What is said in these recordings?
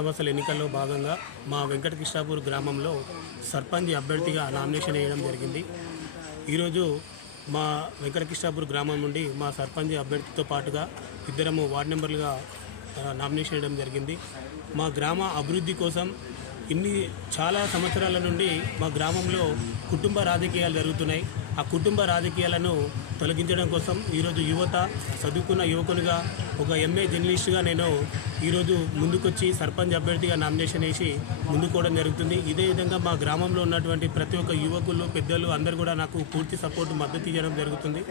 సంవత్సరాల ఎన్నికల్లో భాగంగా మా వెంకటకృష్ణాపూర్ గ్రామంలో సర్పంచ్ అభ్యర్థిగా నామినేషన్ వేయడం జరిగింది. ఈరోజు మా వెంకటకృష్ణాపూర్ గ్రామం నుండి మా సర్పంచ్ అభ్యర్థితో పాటుగా ఇద్దరము వార్డు మెంబర్లుగా నామినేషన్ వేయడం జరిగింది. మా గ్రామ అభివృద్ధి కోసం చాలా సంవత్సరాల నుండి మా గ్రామంలో కుటుంబ రాజకీయాలు జరుగుతున్నాయి. ఆ కుటుంబ రాజకీయాలను తొలగించడం కోసం ఈరోజు చదువుకున్న యువకునిగా ఒక ఎంఏ జర్నలిస్ట్గా నేను ఈరోజు ముందుకొచ్చి సర్పంచ్ అభ్యర్థిగా నామినేషన్ వేసి ముందుకోవడం జరుగుతుంది. ఇదే విధంగా మా గ్రామంలో ఉన్నటువంటి ప్రతి ఒక్క యువకులు పెద్దలు అందరూ కూడా నాకు పూర్తి సపోర్టు మద్దతు ఇవ్వడం జరుగుతుంది.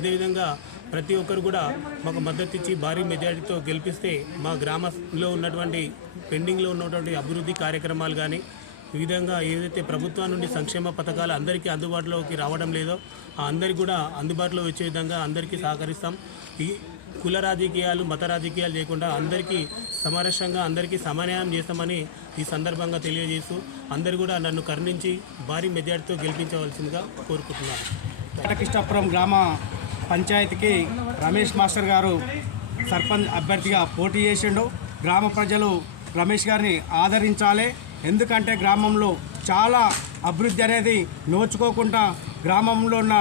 ఇదే విధంగా ప్రతి ఒక్కరు కూడా మాకు మద్దతు ఇచ్చి భారీ మెజారిటీతో గెలిపిస్తే మా గ్రామంలో ఉన్నటువంటి పెండింగ్లో ఉన్నటువంటి అభివృద్ధి కార్యక్రమాలు కానీ ఈ విధంగా ఏదైతే ప్రభుత్వం నుండి సంక్షేమ పథకాలు అందరికీ అందుబాటులోకి రావడం లేదో ఆ అందరికీ కూడా అందుబాటులో వచ్చే విధంగా అందరికీ సహకరిస్తాం. ఈ కుల రాజకీయాలు మత రాజకీయాలు లేకుండా అందరికీ సమరసంగా అందరికీ సమన్వయం చేస్తామని ఈ సందర్భంగా తెలియజేస్తూ అందరూ కూడా నన్ను కరుణించి భారీ మెజార్టీతో గెలిపించవలసిందిగా కోరుకుంటున్నాను. వెంకటకృష్ణాపురం గ్రామ పంచాయతీకి రమేష్ మాస్టర్ గారు సర్పంచ్ అభ్యర్థిగా పోటీ చేసిండు. గ్రామ ప్రజలు రమేష్ గారిని ఆదరించాలి. ఎందుకంటే గ్రామంలో చాలా అభివృద్ధి అనేది నోచుకోకుండా గ్రామంలో ఉన్న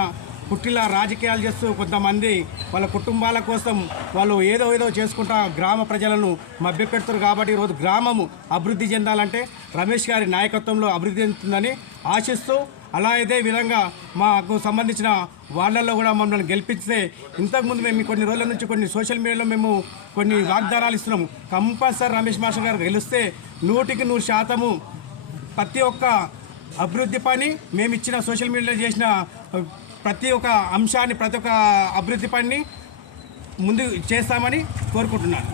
పుట్టిల రాజకీయాలు చేస్తూ కొంతమంది వాళ్ళ కుటుంబాల కోసం వాళ్ళు ఏదో చేసుకుంటా గ్రామ ప్రజలను మభ్యపెడుతారు. కాబట్టి ఈరోజు గ్రామము అభివృద్ధి చెందాలంటే రమేష్ గారి నాయకత్వంలో అభివృద్ధి చెందుతుందని ఆశిస్తూ అలా ఇదే విధంగా మాకు సంబంధించిన వాళ్ళల్లో కూడా మమ్మల్ని గెలిపిస్తే ఇంతకుముందు మేము కొన్ని రోజుల నుంచి కొన్ని సోషల్ మీడియాలో మేము కొన్ని వాగ్దానాలు ఇస్తున్నాము. కంపల్సరీ రమేష్ మాస్టర్ గారు గెలిస్తే 100% ప్రతి ఒక్క అభివృద్ధి పని మేము ఇచ్చిన సోషల్ మీడియాలో చేసిన ప్రతి ఒక్క అంశాన్ని ప్రతి ఒక్క అభివృద్ధి పని ముందు చేస్తామని కోరుకుంటున్నాను.